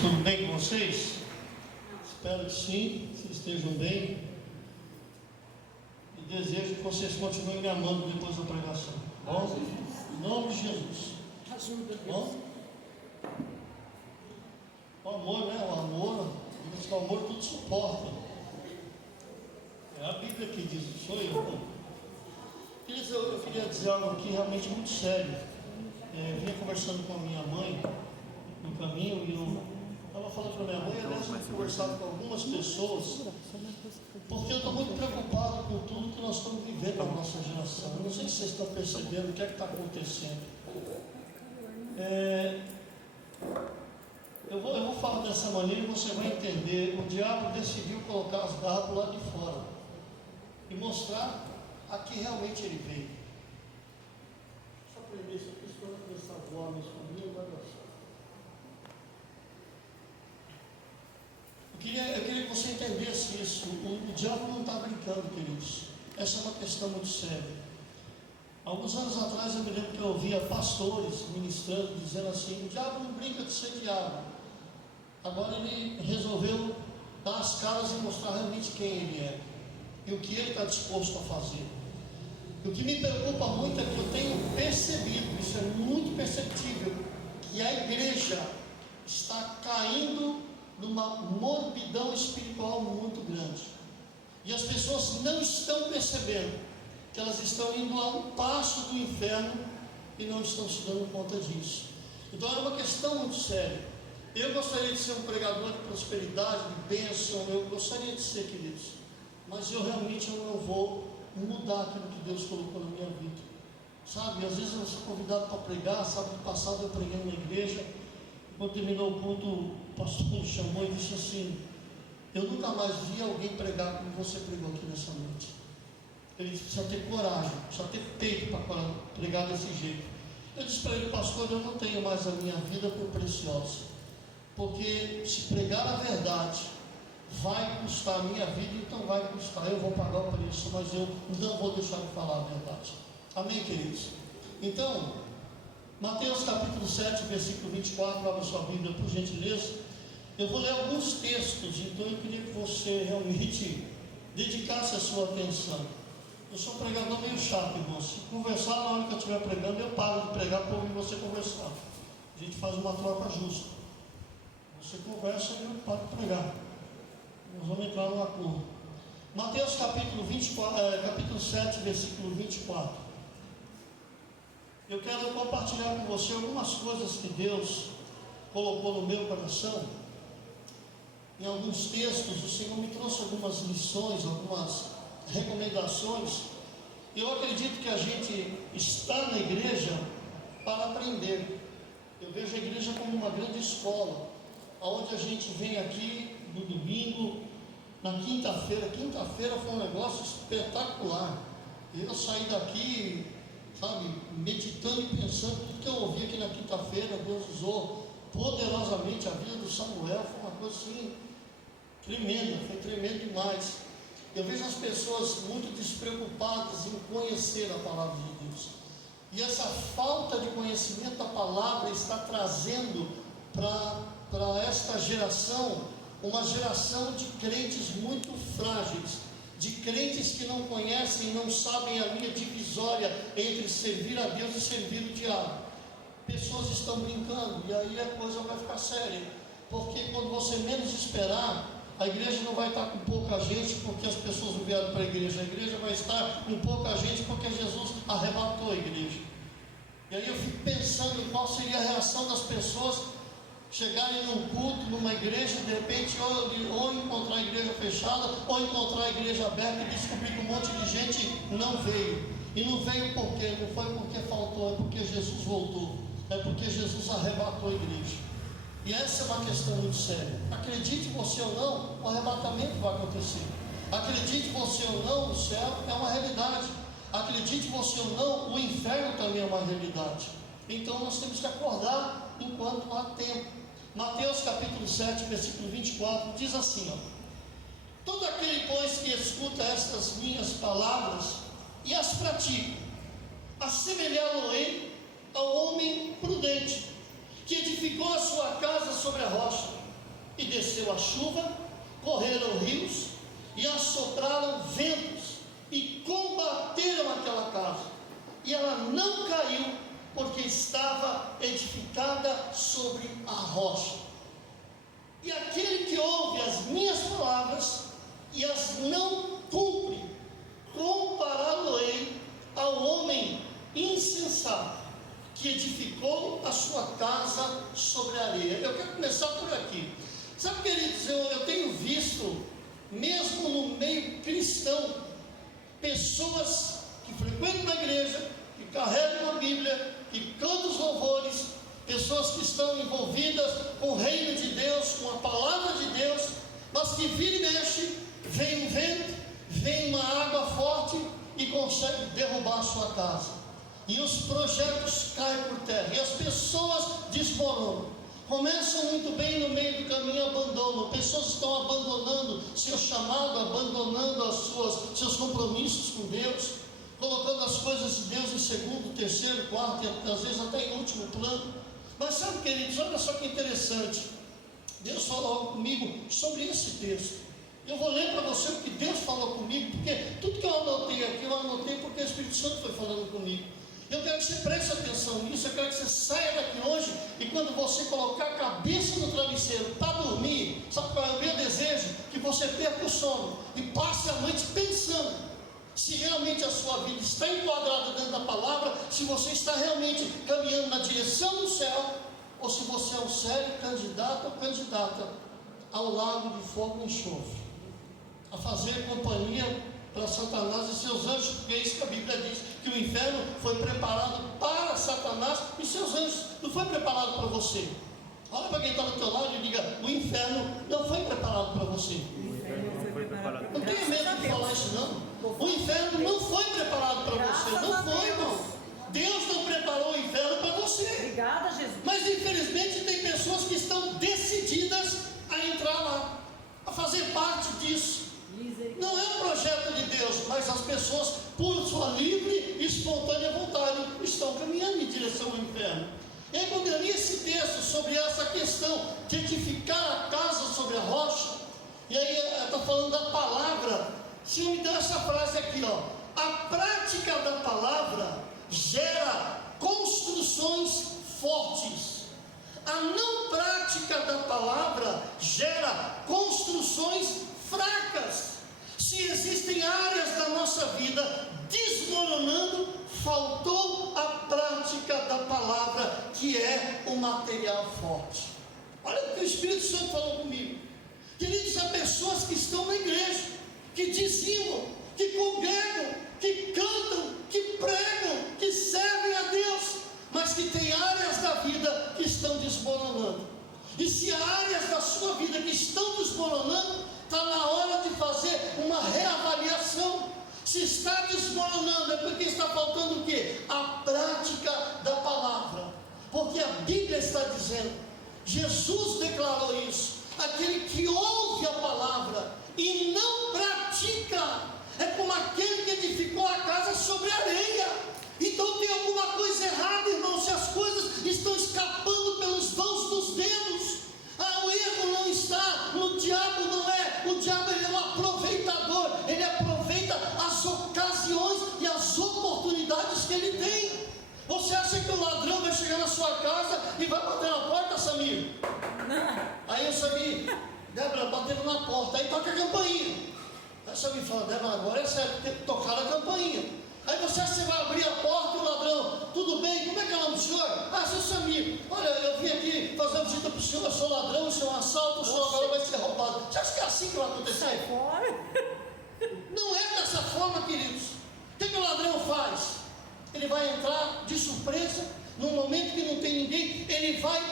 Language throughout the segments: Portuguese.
tudo bem com vocês? Espero que sim, que estejam bem. E desejo que vocês continuem me amando depois da pregação. Bom? Em nome de Jesus. Ajuda, Bom? O amor, né? O amor, diz que o amor tudo suporta. É a Bíblia que diz, sou eu. Não. Eu queria dizer algo aqui realmente muito sério. Eu vinha conversando com a minha mãe no caminho e eu estava falando para minha mãe, aliás, eu tenho conversado com algumas pessoas, porque eu estou muito preocupado com tudo que nós estamos vivendo na nossa geração. Eu não sei se vocês estão percebendo o que é que está acontecendo. Eu vou falar dessa maneira e você vai entender. O diabo decidiu colocar as garras do lado de fora e mostrar a que realmente ele veio. Deixa eu aprender isso aqui, se eu começar a voar nesse caminho, vai dar certo. Eu queria que você entendesse isso. O diabo não está brincando, queridos. Essa é uma questão muito séria. Alguns anos atrás eu me lembro que eu ouvia pastores ministrando, dizendo assim: o diabo não brinca de ser diabo. Agora ele resolveu dar as caras e mostrar realmente quem ele é e o que ele está disposto a fazer. E o que me preocupa muito é que eu tenho percebido, isso é muito perceptível, que a igreja está caindo numa morbidão espiritual muito grande. E as pessoas não estão percebendo que elas estão indo a um passo do inferno e não estão se dando conta disso. Então é uma questão muito séria. Eu gostaria de ser um pregador de prosperidade, de bênção, eu gostaria de ser, queridos, mas eu realmente não vou mudar aquilo que Deus colocou na minha vida, sabe? Às vezes eu sou convidado para pregar. Sábado passado eu preguei na igreja. Quando terminou o culto, o pastor me chamou e disse assim: eu nunca mais vi alguém pregar como você pregou aqui nessa noite. Ele disse: precisa ter coragem, precisa ter peito para pregar desse jeito. Eu disse para ele: pastor, eu não tenho mais a minha vida por preciosa, porque se pregar a verdade vai custar a minha vida, então vai custar, eu vou pagar o preço, mas eu não vou deixar de falar a verdade. Amém, queridos? Então, Mateus capítulo 7, versículo 24, abra sua Bíblia por gentileza. Eu vou ler alguns textos, então eu queria que você realmente dedicasse a sua atenção. Eu sou um pregador meio chato, irmão. Se conversar na hora que eu estiver pregando, eu paro de pregar para ouvir você conversar. A gente faz uma troca justa. Você conversa e eu paro de pregar. Nós vamos entrar num acordo. Mateus capítulo 7, versículo 24. Eu quero compartilhar com você algumas coisas que Deus colocou no meu coração. Em alguns textos, o Senhor me trouxe algumas lições, algumas recomendações. Eu acredito que a gente está na igreja para aprender. Eu vejo a igreja como uma grande escola, onde a gente vem aqui no domingo, na quinta-feira. Quinta-feira foi um negócio espetacular. Eu saí daqui, sabe, meditando e pensando tudo que eu ouvi aqui na quinta-feira. Deus usou poderosamente a vida do Samuel. Foi uma coisa assim tremenda, foi tremendo demais. Eu vejo as pessoas muito despreocupadas em conhecer a palavra de Deus, e essa falta de conhecimento da palavra está trazendo para esta geração uma geração de crentes muito frágeis, de crentes que não conhecem, não sabem a linha divisória entre servir a Deus e servir o diabo. Pessoas estão brincando, e aí a coisa vai ficar séria, porque quando você menos esperar, a igreja não vai estar com pouca gente porque as pessoas não vieram para a igreja vai estar com pouca gente porque Jesus arrebatou a igreja. E aí eu fico pensando qual seria a reação das pessoas chegarem num culto, numa igreja, de repente ou encontrar a igreja fechada, ou encontrar a igreja aberta e descobrir que um monte de gente não veio. E não veio por quê? Não foi porque faltou, é porque Jesus voltou, é porque Jesus arrebatou a igreja. E essa é uma questão muito séria. Acredite você ou não, o arrebatamento vai acontecer. Acredite você ou não, o céu é uma realidade. Acredite você ou não, o inferno também é uma realidade. Então nós temos que acordar enquanto há tempo. Mateus capítulo 7, versículo 24 diz assim, ó: todo aquele, pois, que escuta estas minhas palavras e as pratica, assemelhá-lo-ei ao homem prudente, que edificou a sua casa sobre a rocha. desceu a chuva, correram rios e assopraram ventos e combateram aquela casa, e ela não caiu, porque estava edificada sobre a rocha. E aquele que ouve as minhas palavras e as não cumpre, compará-lo-ei ao homem insensato que edificou a sua casa sobre a areia. Eu quero começar por aqui. Sabe, queridos, eu tenho visto, mesmo no meio cristão, pessoas que frequentam a igreja, que carregam a Bíblia, que cantam os louvores, pessoas que estão envolvidas com o reino de Deus, com a palavra de Deus, mas que vira e mexe, vem um vento, vem uma água forte e consegue derrubar a sua casa. E os projetos caem por terra, e as pessoas desmoronam. Começam muito bem, no meio do caminho abandonam. Pessoas estão abandonando seu chamado, abandonando seus compromissos com Deus, colocando as coisas de Deus em segundo, terceiro, quarto e às vezes até em último plano. Mas sabe, queridos, olha só que interessante. Deus falou comigo sobre esse texto. Eu vou ler para você o que Deus falou comigo, porque tudo que eu anotei aqui, eu anotei porque o Espírito Santo foi falando comigo. Eu quero que você preste atenção nisso, eu quero que você saia daqui hoje e quando você colocar a cabeça no travesseiro para dormir, sabe qual é o meu desejo? Que você perca o sono e passe a noite pensando se realmente a sua vida está enquadrada dentro da palavra, se você está realmente caminhando na direção do céu, ou se você é um sério candidato ou candidata ao lago de fogo e enxofre, a fazer companhia para Satanás e seus anjos, porque é isso que a Bíblia diz, que o inferno foi preparado para Satanás e seus anjos, não foi preparado para você. Olha para quem está do teu lado e diga: o inferno não foi preparado para você. Não tenha medo de falar isso não. O inferno não foi preparado para você, não foi, irmão. Deus não preparou o inferno para você. Obrigada, Jesus. Mas infelizmente tem pessoas que estão decididas a entrar lá, a fazer parte disso. Não é um projeto de Deus, mas as pessoas, por sua livre e espontânea vontade, estão caminhando em direção ao inferno. E aí, quando eu li esse texto sobre essa questão de edificar a casa sobre a rocha, e aí está falando da palavra, o Senhor me deu essa frase aqui, ó: a prática da palavra gera construções fortes, a não prática da palavra gera construções fracas. Se existem áreas da nossa vida desmoronando, faltou a prática da palavra, que é o material forte. Olha o que o Espírito Santo falou comigo. Queridos, há pessoas que estão na igreja, que dizimam, que congregam, que cantam, que pregam, que servem a Deus, mas que tem áreas da vida que estão desmoronando. E se há áreas da sua vida que estão desmoronando, está na hora de fazer uma reavaliação. Se está desmoronando, é porque está faltando o quê? A prática da palavra. Porque a Bíblia está dizendo, Jesus declarou isso: aquele que ouve a palavra e não pratica, é como aquele que edificou a casa sobre areia. Então tem alguma coisa errada, irmão, se as coisas estão escapando pelos vãos dos dedos. O erro não está no diabo, não é. O diabo, ele é um aproveitador, ele aproveita as ocasiões e as oportunidades que ele tem. Você acha que o ladrão vai chegar na sua casa e vai bater na porta, Samir? Aí o Samir, Débora, batendo na porta, aí toca a campainha. Aí o Samir fala: Débora, agora é certo, tem que tocar a campainha. Aí você acha que você vai abrir a porta e o ladrão: tudo bem, como é que é o nome do senhor? Seu Samir, olha, eu vim aqui fazer uma visita para o senhor, eu sou ladrão, o senhor é um assalto, o senhor agora vai ser roubado. Você acha que é assim que vai acontecer? Sai fora. Não é dessa forma, queridos. O que o ladrão faz? Ele vai entrar de surpresa, num momento que não tem ninguém, ele vai,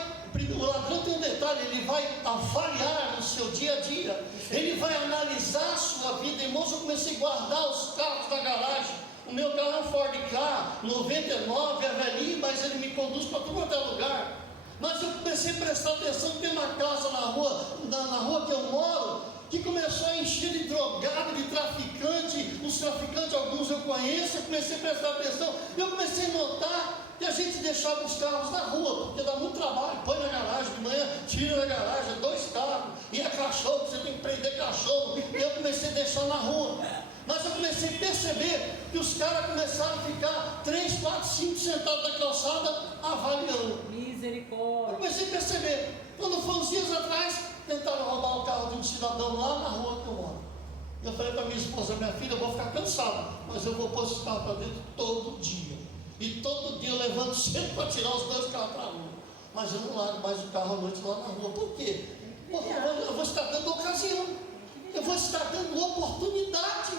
o ladrão tem um detalhe, ele vai avaliar o seu dia a dia, ele vai analisar a sua vida. Irmãos, eu comecei a guardar os carros da garagem. O meu carro é um Ford Ka, 99, é velhinho, mas ele me conduz para todo quanto é lugar. Mas eu comecei a prestar atenção que tem uma casa na rua que eu moro, que começou a encher de drogado, de traficante. Os traficantes, alguns eu conheço, eu comecei a prestar atenção. Eu comecei a notar que a gente deixava os carros na rua, porque dá muito trabalho. Põe na garagem, de manhã tira da garagem, 2 carros, e deixar na rua. Mas eu comecei a perceber que os caras começaram a ficar 3, 4, 5 sentados na calçada avaliando. Misericórdia. Eu comecei a perceber. Quando foi uns dias atrás, tentaram roubar o carro de um cidadão lá na rua que eu moro. Eu falei para minha esposa: minha filha, eu vou ficar cansado, mas eu vou pôr esse carro para dentro todo dia. E todo dia eu levanto sempre para tirar os 2 carros para a rua. Mas eu não largo mais o carro à noite lá na rua. Por quê? Porque eu vou estar dando ocasião. Eu vou estar dando oportunidade.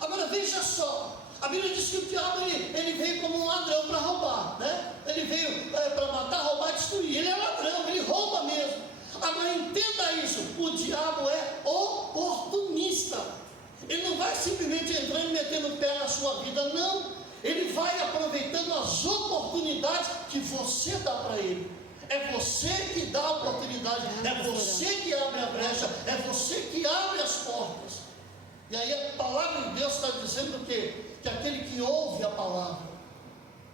Agora veja só. A Bíblia diz que o diabo ele veio como um ladrão para roubar, né? Ele veio para matar, roubar e destruir. Ele é ladrão, ele rouba mesmo. Agora entenda isso: o diabo é oportunista. Ele não vai simplesmente entrando e metendo o pé na sua vida, não. Ele vai aproveitando as oportunidades que você dá para ele. É você que dá a oportunidade, é você que abre a brecha, é você que abre as portas. E aí a palavra de Deus está dizendo que aquele que ouve a palavra.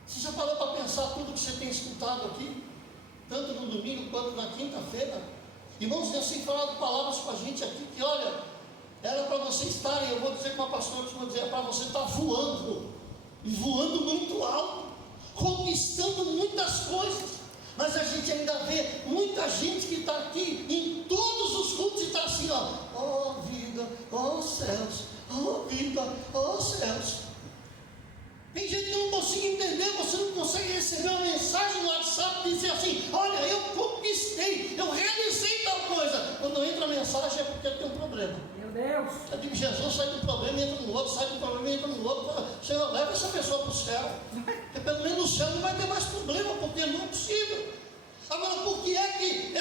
Você já parou para pensar tudo que você tem escutado aqui? Tanto no domingo quanto na quinta-feira. Irmãos, Deus tem falado palavras para a gente aqui que, olha, era para você estar, eu vou dizer como a pastora costuma dizer, é para você estar voando, e voando muito alto, conquistando muitas coisas. Mas a gente ainda vê muita gente que está aqui em todos os cultos e está assim, ó: oh vida, oh céus, oh vida, oh céus. Tem gente que não consegue entender, você não consegue receber uma mensagem no WhatsApp e dizer assim: olha, eu conquistei, eu realizei tal coisa. Quando entra a mensagem é porque tem um problema. Meu Deus! Eu digo: Jesus, sai do problema e entra no outro, sai do problema e entra no outro. Senhor, leva essa pessoa para o céu. Porque pelo menos no céu não vai ter mais problema, porque não é possível. Agora, por que é que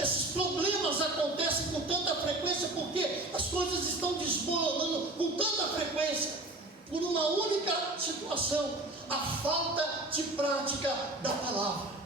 esses problemas acontecem com tanta frequência? Porque as coisas estão desmoronando com tanta frequência. Por uma única situação: a falta de prática da palavra.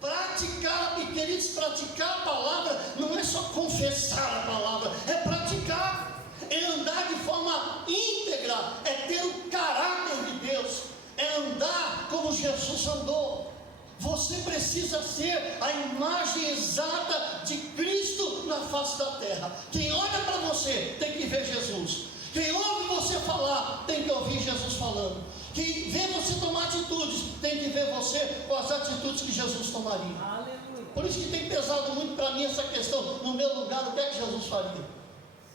Praticar, e queridos, praticar a palavra não é só confessar a palavra, é praticar, é andar de forma íntegra, é ter o caráter de Deus, é andar como Jesus andou. Você precisa ser a imagem exata de Cristo na face da terra. Quem olha para você tem que ver Jesus. Quem ouve você falar tem que ouvir Jesus falando. Quem vê você tomar atitudes tem que ver você com as atitudes que Jesus tomaria. Aleluia. Por isso que tem pesado muito para mim essa questão: no meu lugar, o que é que Jesus faria?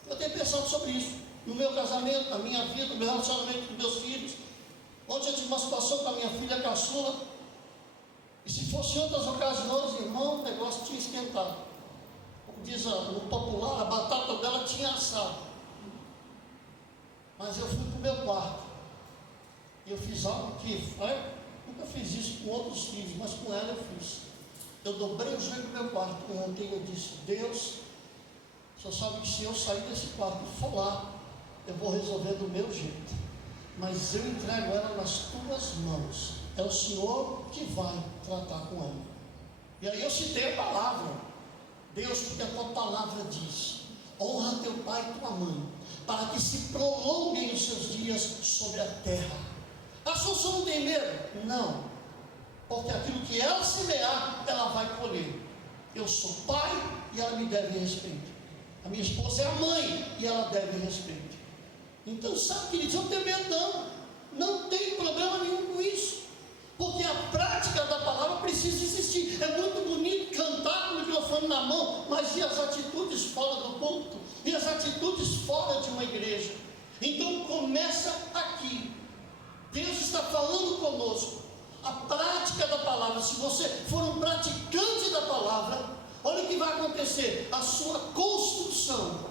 Eu tenho pensado sobre isso, no meu casamento, na minha vida, no meu relacionamento com meus filhos. Ontem eu tive uma situação com a minha filha caçula, e se fosse em outras ocasiões, irmão, o negócio tinha esquentado. Como diz no popular, a batata dela tinha assado. Mas eu fui para o meu quarto. Eu fiz algo que nunca fiz isso com outros filhos, mas com ela eu fiz. Eu dobrei o joelho no meu quarto ontem e eu disse: Deus, o Senhor sabe que se eu sair desse quarto e for lá, eu vou resolver do meu jeito. Mas eu entrego ela nas tuas mãos. É o Senhor que vai tratar com ela. E aí eu citei a palavra: Deus, porque a tua palavra diz: honra teu pai e tua mãe, para que se prolonguem os seus dias sobre a terra. A Assunção não tem medo? Não, porque aquilo que ela semear, ela vai colher. Eu sou pai e ela me deve respeito. A minha esposa é a mãe e ela deve respeito. Então, sabe, queridos, eu não tenho medo, não tem problema nenhum com isso, porque a prática da palavra precisa existir. É muito bonito cantar com o microfone na mão, mas e as atitudes fora do culto? E as atitudes fora de uma igreja? Então começa aqui. Deus está falando conosco. A prática da palavra. Se você for um praticante da palavra, olha o que vai acontecer: a sua construção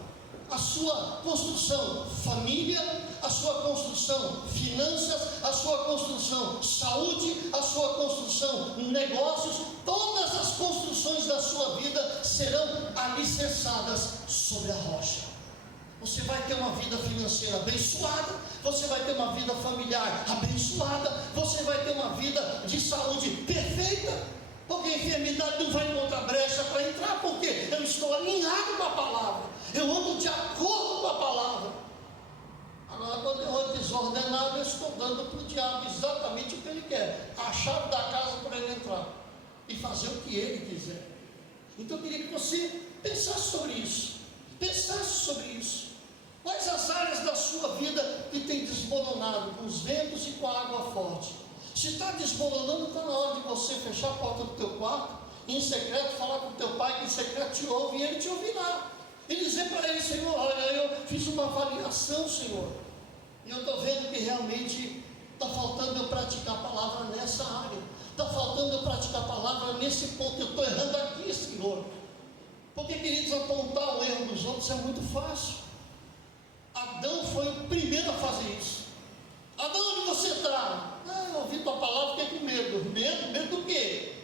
família, a sua construção finanças, a sua construção saúde, a sua construção negócios, todas as construções da sua vida serão alicerçadas sobre a rocha. Você vai ter uma vida financeira abençoada, você vai ter uma vida familiar abençoada, você vai ter uma vida de saúde perfeita, porque a enfermidade não vai encontrar brecha para entrar, porque eu estou alinhado com a palavra, eu ando de acordo com a palavra. Agora, quando eu ando desordenado, eu estou dando para o diabo exatamente o que ele quer: a chave da casa para ele entrar e fazer o que ele quiser. Então eu queria que você pensasse sobre isso. Quais desmoronado com os ventos e com a água forte. Se está desmoronando, está na hora de você fechar a porta do teu quarto, em secreto, falar com o teu pai, que em secreto te ouve, e ele te ouvirá. E dizer para ele: Senhor, olha, eu fiz uma avaliação, Senhor, e eu estou vendo que realmente está faltando eu praticar a palavra nessa área, está faltando eu praticar a palavra nesse ponto, eu estou errando aqui, Senhor. Porque, queridos, apontar o erro dos outros é muito fácil. Adão foi o primeiro a fazer isso. Adão, onde você está? Eu ouvi tua palavra, fiquei com medo. Medo do quê?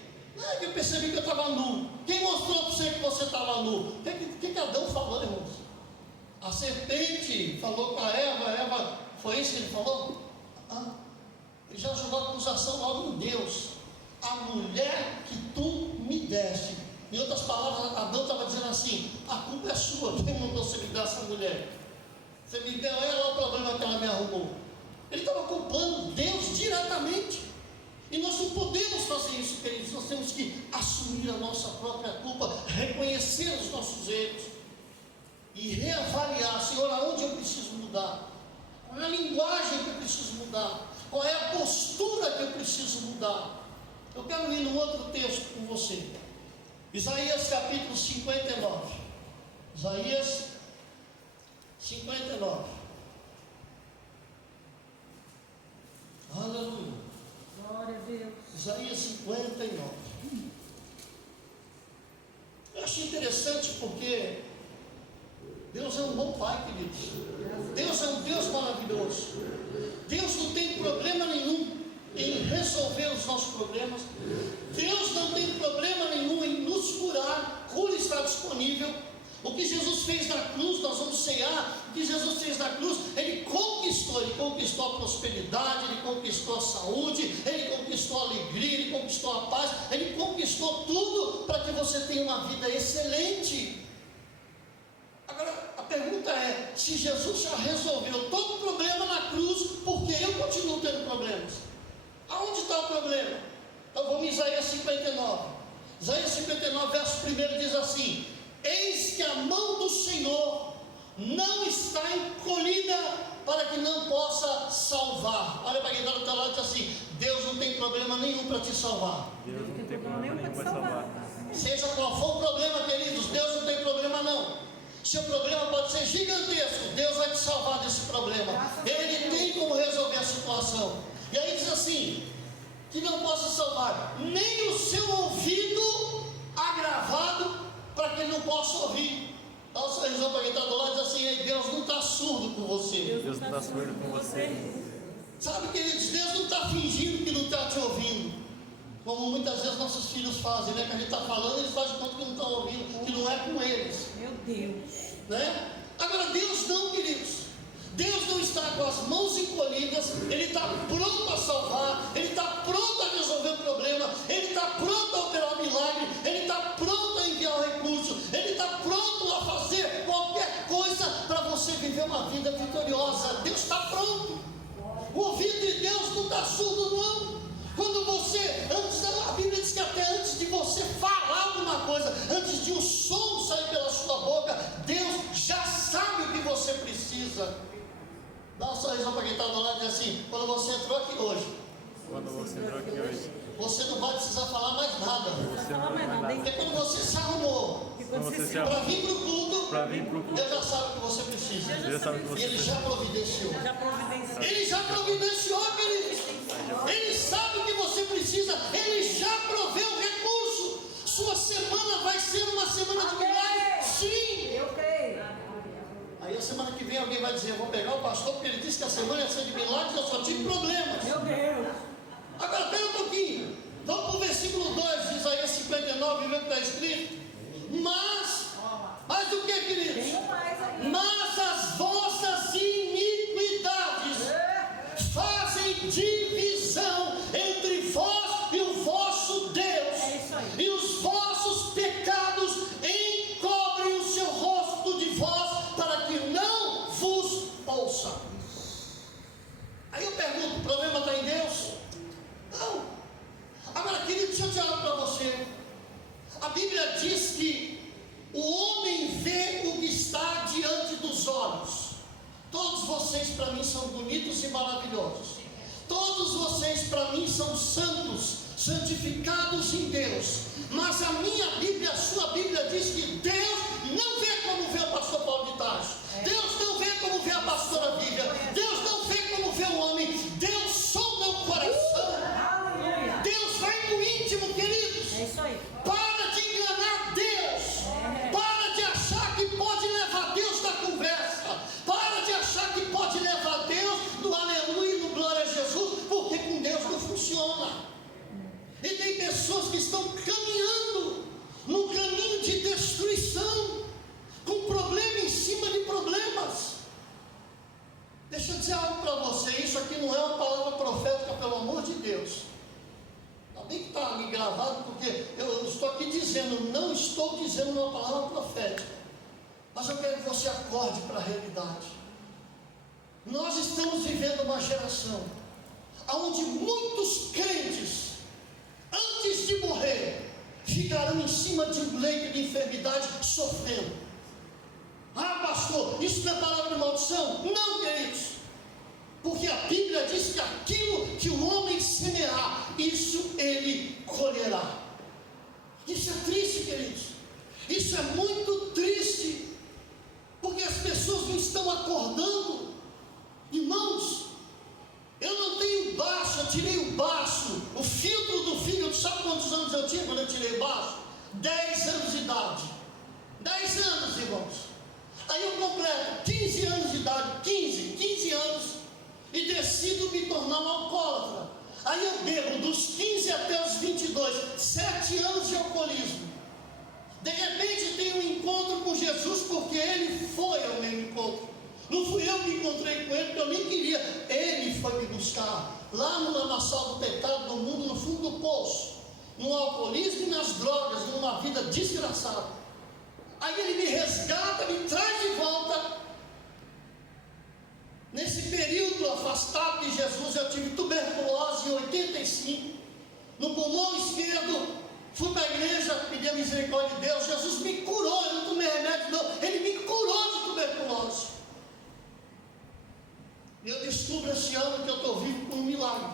Que eu percebi que eu estava nu. Quem mostrou para você que você estava nu? O que Adão falou, irmãos? A serpente falou com a Eva, foi isso que ele falou? Ele já jogou a acusação logo em Deus. A mulher que tu me deste. Em outras palavras, Adão estava dizendo assim: a culpa é sua, quem mandou você me dar essa mulher? Você me deu ela, o problema que ela me arrumou. Ele estava culpando Deus diretamente. E nós não podemos fazer isso, queridos. Nós temos que assumir a nossa própria culpa, reconhecer os nossos erros e reavaliar: Senhor, aonde eu preciso mudar? Qual é a linguagem que eu preciso mudar? Qual é a postura que eu preciso mudar? Eu quero ir num outro texto com você. Isaías capítulo 59. Isaías 59. Aleluia. Glória a Deus. Isaías 59. Eu acho interessante porque Deus é um bom Pai, queridos. Deus é um Deus maravilhoso. Deus não tem problema nenhum em resolver os nossos problemas. Deus não tem problema nenhum em nos curar. Cura está disponível. O que Jesus fez na cruz, nós vamos cear. O que Jesus fez na cruz, Ele conquistou a prosperidade, Ele conquistou a saúde, Ele conquistou a alegria, Ele conquistou a paz, Ele conquistou tudo para que você tenha uma vida excelente. Agora, a pergunta é: se Jesus já resolveu todo o problema na cruz, por que eu continuo tendo problemas? Aonde está o problema? Então vamos em Isaías 59. Isaías 59, verso 1 diz assim: eis que a mão do Senhor não está encolhida para que não possa salvar. Olha para quem está do teu lado e diz assim: Deus não tem problema nenhum para te salvar. Deus não tem problema nenhum para te salvar. Seja qual for o problema, queridos, Deus não tem problema não. Seu problema pode ser gigantesco, Deus vai te salvar desse problema. Ele tem como resolver a situação. E aí diz assim: que não possa salvar nem o seu ouvido agravado, para que ele não possa ouvir. Dá um sorrisão para quem está do lado e diz assim: ei, Deus não está surdo com você. Deus não está surdo com você. Sabe, queridos, Deus não está fingindo que não está te ouvindo, como muitas vezes nossos filhos fazem, né? Que a gente está falando, eles fazem conta que não estão ouvindo, que não é com eles. Meu Deus. Né? Agora, Deus não, queridos. Deus não está com as mãos encolhidas. Ele está pronto a salvar, Ele está pronto a resolver o problema, Ele está pronto a operar o milagre, Ele está pronto a enviar o recurso, Ele está pronto a fazer qualquer coisa para você viver uma vida vitoriosa. Deus está pronto. O ouvido de Deus não está surdo não. Quando você, a Bíblia diz que até antes de você falar alguma coisa, antes de um som sair pela sua boca, Deus já sabe o que você precisa. Dá um sorrisão para quem está do lado e diz assim: quando você entrou aqui hoje, você não vai precisar falar mais nada. Porque quando você se arrumou para vir para o culto, Deus já sabe o que você precisa. E Ele já providenciou. Ele já providenciou, queridos. Ele sabe o que você precisa. Ele já proveu o recurso. Sua semana vai ser uma semana de milagre. Sim. Eu creio. Aí a semana que vem alguém vai dizer: eu vou pegar o pastor porque ele disse que a semana ia ser de milagres, eu só tive problemas. Meu Deus. Agora pera um pouquinho. Vamos para o versículo 2 de Isaías 59, vê o que está escrito. Mas o que, queridos? Tem mais aí. Mas as vossas iniquidades fazem divisão entre vós e o vosso Deus. É isso aí. E os vossos pecados encobrem o seu rosto de vós, para que não vos ouça. Aí eu pergunto: o problema para mim são bonitos e maravilhosos. Todos vocês para mim são santos, santificados em Deus. Mas a minha Bíblia, a sua Bíblia diz que Deus não vê como vê o pastor Paulo de Tarso. Deus não vê como vê a pastora Bíblia. Deus não vê como vê o homem. Deus sonda o coração. Deus vai no íntimo, queridos. É isso aí. Para de enganar Deus. Para de achar que pode levar Deus na conversa. Para de achar que pode levar Deus no aleluia e no glória a Jesus, porque com Deus não funciona. E tem pessoas que estão caminhando num caminho de destruição, com problema em cima de problemas. Deixa eu dizer algo para você, isso aqui não é uma palavra profética, pelo amor de Deus. Ainda bem que está ali gravado, porque eu estou aqui dizendo, não estou dizendo uma palavra profética, mas eu quero que você acorde para a realidade. Nós estamos vivendo uma geração onde muitos crentes, antes de morrer, ficarão em cima de um leito de enfermidade sofrendo. Ah, pastor, isso não é palavra de maldição? Não, queridos, porque a Bíblia diz que aquilo que o homem semear, isso ele colherá. Isso é triste, queridos. Isso é muito triste, porque as pessoas não estão acordando. Irmãos, eu não tenho baço, eu tirei o baço, o filtro do fígado. Sabe quantos anos eu tinha quando eu tirei o baço? 10 anos de idade. 10 anos, irmãos. Aí eu completo 15 anos de idade, 15 anos, e decido me tornar um alcoólatra. Aí eu bebo dos 15 até os 22, 7 anos de alcoolismo. De repente tenho um encontro com Jesus, porque Ele foi ao meu encontro. Não fui eu que encontrei com Ele, porque eu nem queria. Ele foi me buscar lá no lamaçal do pecado, do mundo, no fundo do poço, no alcoolismo e nas drogas, numa vida desgraçada. Aí Ele me resgata, me traz de volta. Nesse período afastado de Jesus, eu tive tuberculose em 85, no pulmão esquerdo. Fui para a igreja, pedi a misericórdia de Deus. Jesus me curou, eu não tomei remédio não, Ele me curou de tuberculose. E eu descubro esse ano que eu estou vivo por um milagre,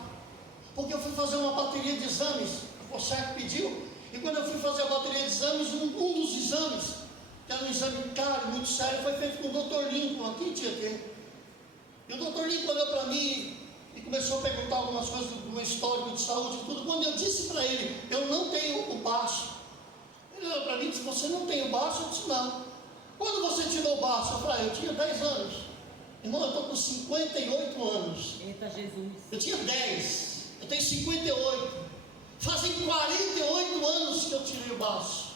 porque eu fui fazer uma bateria de exames, o CERC pediu, e quando eu fui fazer a bateria de exames, um dos exames, que era um exame caro, muito sério, foi feito com o Dr. Lincoln, aqui em Tietê. E o Dr. Lincoln olhou para mim e começou a perguntar algumas coisas do meu histórico de saúde e tudo. Quando eu disse para ele, eu não tenho o baço, ele olhou para mim e disse, você não tem o baço? Eu disse, não. Quando você tirou o baço? Eu falei, eu tinha 10 anos. Irmão, eu estou com 58 anos. Eita Jesus. Eu tinha 10, eu tenho 58. Fazem 48 anos que eu tirei o baço.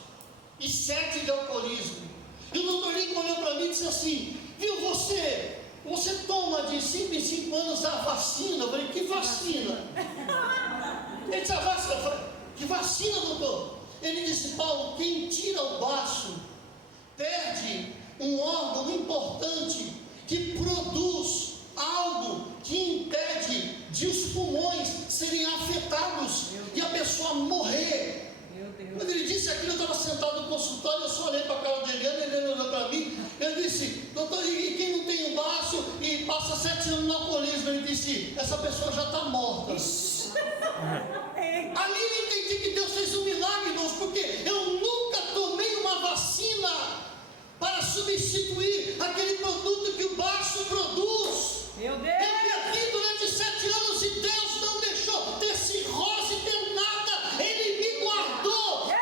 E 7 de alcoolismo. E o doutor Lincoln olhou para mim e disse assim, viu, você toma de 5 em 5 anos a vacina. Eu falei, que vacina? Ele disse, a vacina. Eu falei, que vacina, doutor? Ele disse, Paulo, quem tira o baço perde um órgão importante que produz algo que impede de os pulmões serem afetados e a pessoa morrer. Meu Deus. Quando ele disse aquilo, eu estava sentado no consultório, eu só olhei para a cara dele, ele olhou para mim, eu disse, doutor, e quem não tem o baço e passa 7 anos no alcoolismo? Ele disse, essa pessoa já está morta. Ali eu entendi que Deus fez um milagre, irmãos, porque eu nunca tomei uma vacina para substituir aquele produto que o baço produz. Meu Deus. Eu bebi durante 7 anos e Deus não deixou ter cirrose, ter nada. Ele me guardou.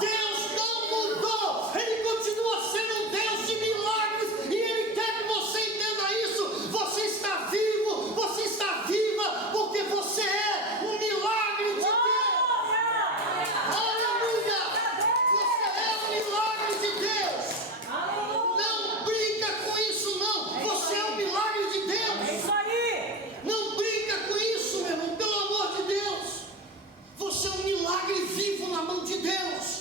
Deus não mudou. Ele continua sendo um Deus de milagres. E Ele quer que você entenda isso. Você está vivo, você está viva, porque você é um milagre de Deus. Aleluia. Você é um milagre de Deus. Não brinca com isso não. Você é um milagre de Deus. É isso aí. Não brinca com isso, meu irmão, pelo amor de Deus. Você é um milagre vivo na mão de Deus.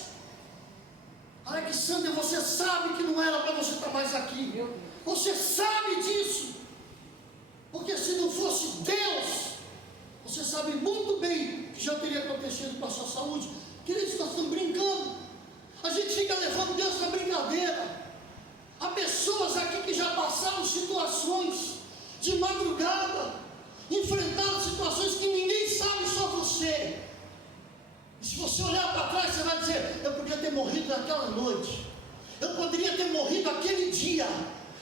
Alexandre, você sabe que não era para você estar mais aqui. Você sabe disso. Porque se não fosse Deus, você sabe muito bem que já teria acontecido com a sua saúde. Queridos, nós estamos brincando. A gente fica levando Deus na brincadeira. Há pessoas aqui que já passaram situações morrido naquela noite, eu poderia ter morrido aquele dia,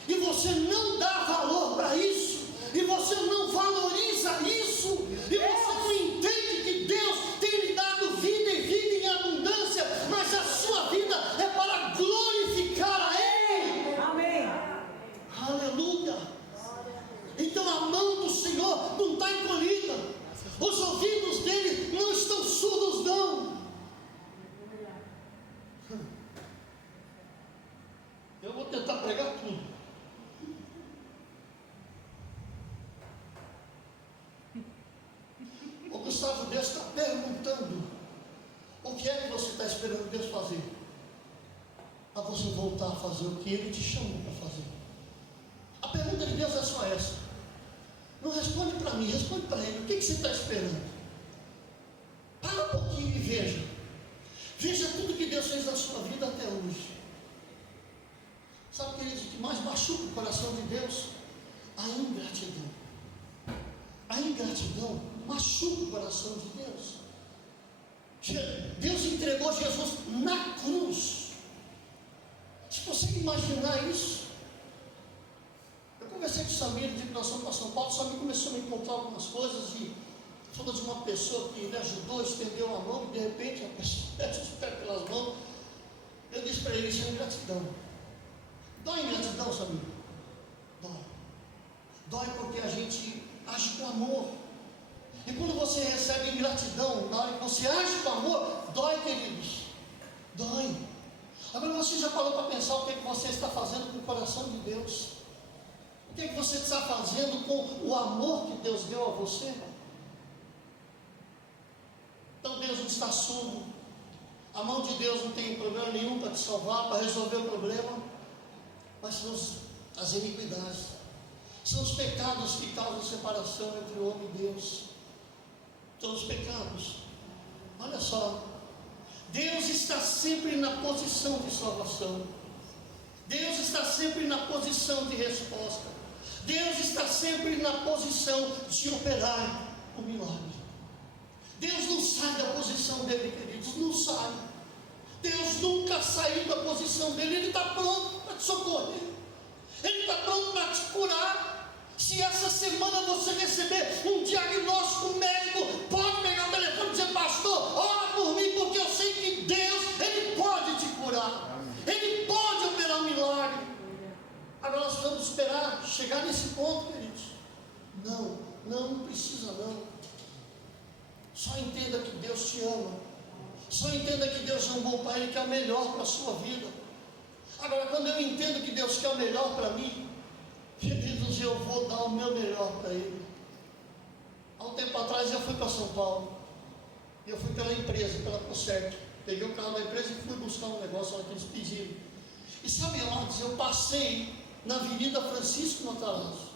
e você não dá valor para isso, e você não valoriza isso, e você não entende que Deus tem lhe dado vida e vida em abundância, mas a sua vida é para glorificar a Ele. Amém. Aleluia. Então a mão do Senhor não está encolhida, os ouvidos dele não estão surdos, não. Eu vou tentar pregar tudo. O Gustavo, Deus está perguntando: o que é que você está esperando Deus fazer? Para você voltar a fazer o que Ele te chamou para fazer. A pergunta de Deus é só essa. Não responde para mim, responde para Ele. O que você está esperando? Para um pouquinho e veja. Veja tudo que Deus fez na sua vida até hoje. Sabe, queridos, o que mais machuca o coração de Deus? A ingratidão. A ingratidão machuca o coração de Deus. Deus entregou Jesus na cruz. Você consegue imaginar isso? Eu conversei com o Samir, de que nós fomos para São Paulo. O Samir começou a me contar algumas coisas e falou de uma pessoa que lhe ajudou, estendeu a mão e de repente a pessoa mete os pés pelas mãos. Eu disse para ele: isso é ingratidão. Dói ingratidão, Samir? Dói. Dói porque a gente age com amor. E quando você recebe ingratidão, na hora que você age com amor, dói, queridos. Dói. Agora você já parou para pensar o que é que você está fazendo com o coração de Deus? O que é que você está fazendo com o amor que Deus deu a você? Então Deus não está surdo. A mão de Deus não tem problema nenhum para te salvar, para resolver o problema. Mas são as iniquidades, são os pecados que causam separação entre o homem e Deus. São os pecados. Olha só, Deus está sempre na posição de salvação. Deus está sempre na posição de resposta. Deus está sempre na posição de operar o milagre. Deus não sai da posição dele, queridos, não sai. Deus nunca saiu da posição dele. Ele está pronto para te socorrer. Ele está pronto para te curar. Se essa semana você receber um diagnóstico médico, pode pegar o telefone e dizer: pastor, ora por mim, porque eu sei que Deus, Ele pode te curar. Ele pode operar um milagre. Agora nós vamos esperar chegar nesse ponto, queridos. Não precisa não. Só entenda que Deus te ama. Só entenda que Deus é um bom Pai, Ele quer o melhor para a sua vida. Agora, quando eu entendo que Deus quer o melhor para mim, queridos, eu vou dar o meu melhor para Ele. Há um tempo atrás eu fui para São Paulo. E eu fui pela empresa, pela Procerto. Peguei o carro da empresa e fui buscar um negócio lá que eles pediram. E sabe onde? Eu passei na Avenida Francisco Matarazzo,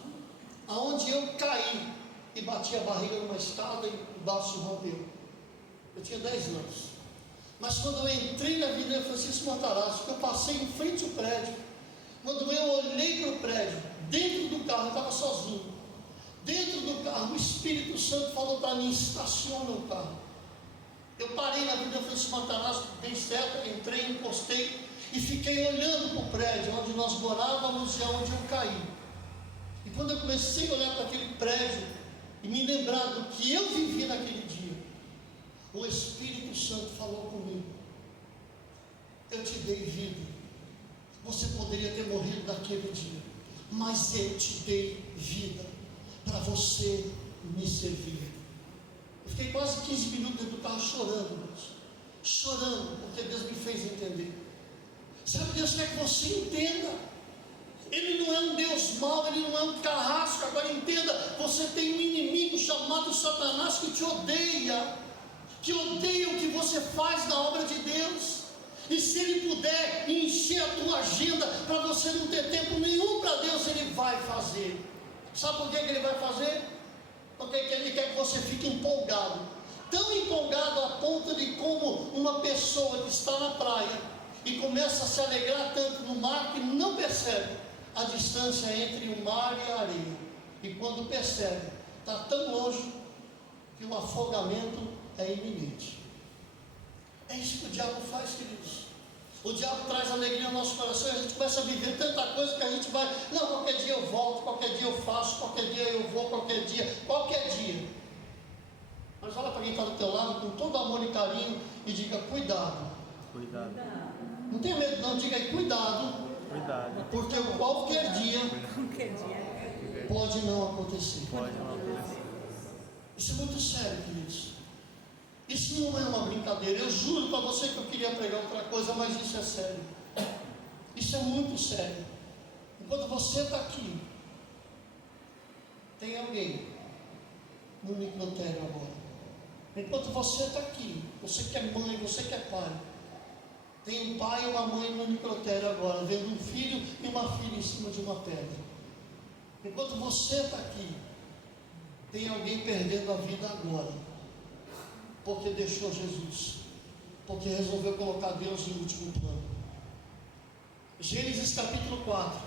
aonde eu caí e bati a barriga numa escada e o braço rompeu. Eu tinha 10 anos. Mas quando eu entrei na Avenida Francisco Matarazzo, que eu passei em frente ao prédio, quando eu olhei para o prédio, dentro do carro, eu estava sozinho. Dentro do carro, o Espírito Santo falou para mim: estaciona o carro. Eu parei na Avenida Francisco Matarazzo, dei certo, entrei, encostei e fiquei olhando para o prédio onde nós morávamos e onde eu caí. E quando eu comecei a olhar para aquele prédio e me lembrar do que eu vivi naquele dia, o Espírito Santo falou comigo: eu te dei vida. Você poderia ter morrido naquele dia, mas eu te dei vida para você me servir. Eu fiquei quase 15 minutos dentro do carro chorando, irmãos. Chorando, porque Deus me fez entender. Sabe, Deus quer que você entenda. Ele não é um Deus mau, Ele não é um carrasco. Agora entenda, você tem um inimigo chamado Satanás que te odeia, que odeia o que você faz na obra de Deus. E se ele puder encher a tua agenda para você não ter tempo nenhum para Deus, ele vai fazer. Sabe por que ele vai fazer? Porque ele quer que você fique empolgado. Tão empolgado a ponto de como uma pessoa que está na praia e começa a se alegrar tanto no mar que não percebe a distância entre o mar e a areia. E quando percebe, está tão longe que o afogamento é iminente. É isso que o diabo faz, queridos. O diabo traz alegria ao nosso coração e a gente começa a viver tanta coisa que a gente vai, não, qualquer dia eu volto, qualquer dia eu faço, qualquer dia eu vou, qualquer dia. Mas olha para quem está do teu lado com todo amor e carinho e diga, cuidado. Cuidado. Não tenha medo não, diga aí, cuidado. Cuidado. Porque qualquer dia Qualquer dia. pode não acontecer. Pode não acontecer. Isso é muito sério, queridos. Isso não é uma brincadeira. Eu juro para você que eu queria pregar outra coisa, mas isso é sério. Isso é muito sério. Enquanto você está aqui, tem alguém no necrotério agora. Enquanto você está aqui, você que é mãe, você que é pai, tem um pai e uma mãe no necrotério agora, vendo um filho e uma filha em cima de uma pedra. Enquanto você está aqui, tem alguém perdendo a vida agora, porque deixou Jesus, porque resolveu colocar Deus em último plano. Gênesis capítulo 4.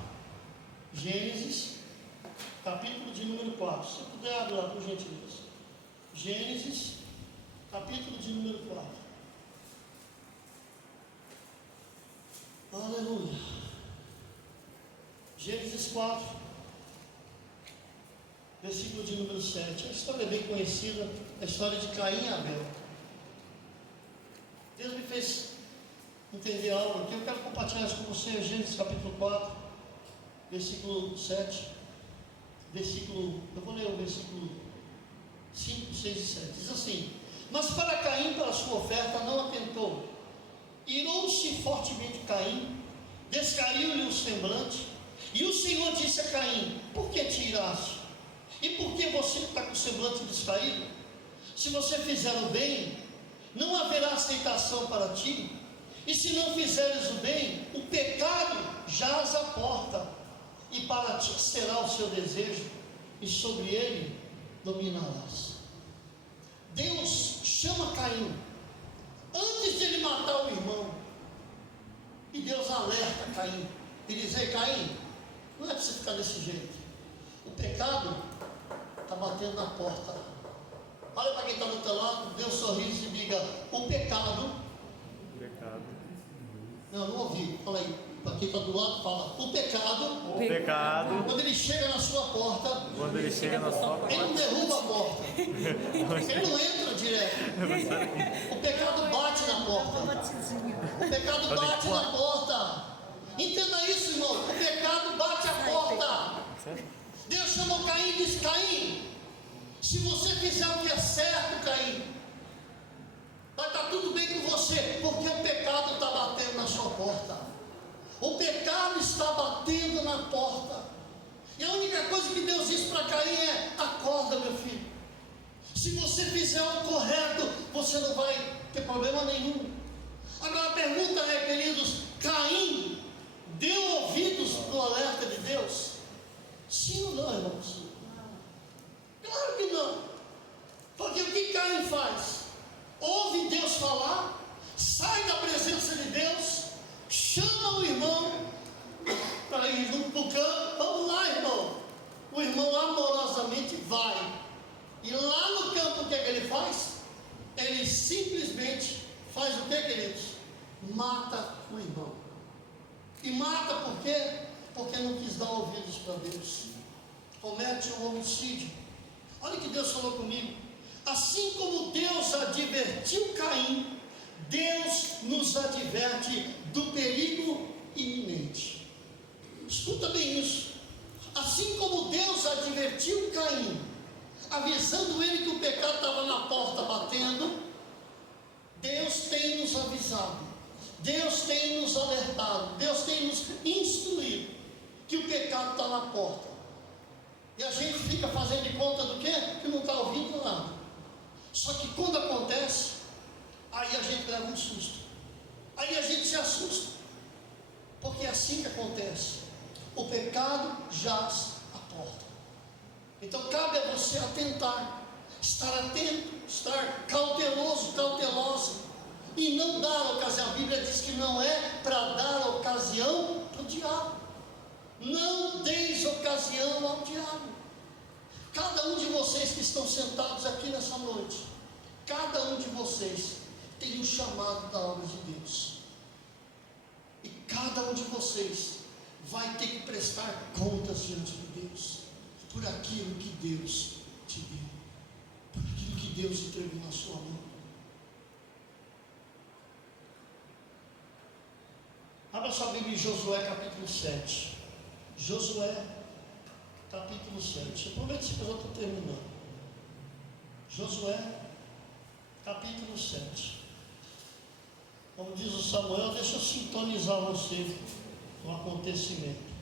Gênesis capítulo de número 4. Se puder abrir lá, por gentileza. Gênesis capítulo de número 4. Aleluia. Gênesis 4, versículo de número 7. A história é bem conhecida, a história de Caim e Abel. Deus me fez entender algo aqui. Eu quero compartilhar isso com você. Gênesis capítulo 4, versículo 7. Eu vou ler o versículo 5, 6 e 7. Diz assim: mas para Caim, para sua oferta, não atentou. Irou-se fortemente Caim, descaiu-lhe o semblante, e o Senhor disse a Caim: por que te iraste? E por que você está com o semblante descaído? Se você fizer o bem, não haverá aceitação para ti, e se não fizeres o bem, o pecado jaz à porta, e para ti será o seu desejo, e sobre ele dominarás. Deus chama Caim antes de ele matar o irmão, e Deus alerta Caim e diz: ei Caim, não é para você ficar desse jeito, o pecado está batendo na porta. Olha para quem está do teu lado, dê um sorriso e diga: o pecado. Não ouvi, fala aí, para quem está do lado, fala: o pecado, quando ele chega na sua porta, ele não derruba a porta, ele não entra direto, o pecado bate na porta, o pecado bate na porta. Entenda isso, irmão, o pecado bate a porta. Deus chamou Caim e disse: Caim, se você fizer o que é certo, Caim, vai estar tudo bem com você, porque o pecado está batendo na sua porta. O pecado está batendo na porta. E a única coisa que Deus disse para Caim é: acorda, meu filho. Se você fizer o correto, você não vai ter problema nenhum. Agora a pergunta é, queridos, Caim deu ouvidos no alerta de Deus? Sim ou não, irmãos? Claro que não. Porque o que Caim faz? Ouve Deus falar, sai da presença de Deus, chama o irmão para ir para o campo. Vamos lá, irmão. O irmão amorosamente vai. E lá no campo, o que é que ele faz? Ele simplesmente faz o que, queridos? Mata o irmão. E mata por quê? Porque não quis dar ouvidos para Deus. Comete um homicídio. Olha o que Deus falou comigo. Assim como Deus advertiu Caim, Deus nos adverte do perigo iminente. Escuta bem isso. Assim como Deus advertiu Caim, avisando ele que o pecado estava na porta batendo, Deus tem nos avisado, Deus tem nos alertado, Deus tem nos instruído que o pecado está na porta. E a gente fica fazendo de conta do quê? Que não está ouvindo nada. Só que quando acontece, aí a gente leva um susto, aí a gente se assusta, porque é assim que acontece. O pecado jaz à porta. Então cabe a você atentar, estar atento, estar cauteloso, cautelosa, e não dar ocasião. A Bíblia diz que não é para dar ocasião para o diabo. Não deis ocasião ao diabo. Cada um de vocês que estão sentados aqui nessa noite, cada um de vocês tem um chamado da obra de Deus. vocês vai ter que prestar contas diante de Deus por aquilo que Deus te deu, por aquilo que Deus entregou na sua mão. Abra sua Bíblia em Josué capítulo 7. Josué capítulo 7. Eu prometo que eu já estou terminando. Josué capítulo 7. Como diz o Samuel, deixa eu sintonizar você com o acontecimento.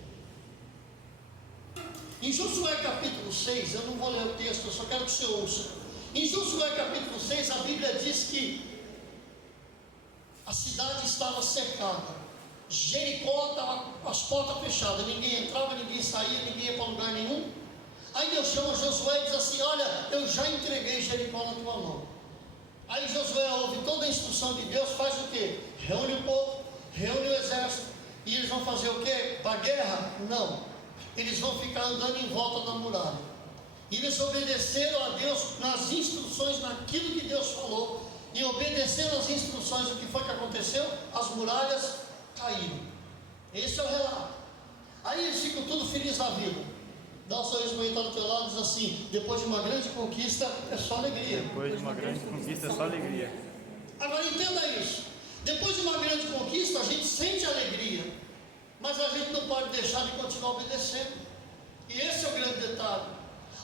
Em Josué capítulo 6, eu não vou ler o texto, eu só quero que você ouça. Em Josué capítulo 6, a Bíblia diz que a cidade estava cercada. Jericó estava com as portas fechadas, ninguém entrava, ninguém saía, ninguém ia para lugar nenhum. Aí Deus chama Josué e diz assim: olha, eu já entreguei Jericó na tua mão. Aí Josué ouve toda a instrução de Deus, faz o quê? Reúne o povo, reúne o exército, e eles vão fazer o quê? Para a guerra? Não, eles vão ficar andando em volta da muralha. E eles obedeceram a Deus nas instruções, naquilo que Deus falou, e obedecendo as instruções, o que foi que aconteceu? As muralhas caíram. Esse é o relato. Aí eles ficam tudo felizes na vida. Dá um sorriso para quem está do teu lado e diz assim: depois de uma grande conquista é só alegria. Depois de uma grande conquista é só alegria. Agora entenda isso. Depois de uma grande conquista a gente sente alegria, mas a gente não pode deixar de continuar obedecendo. E esse é o grande detalhe.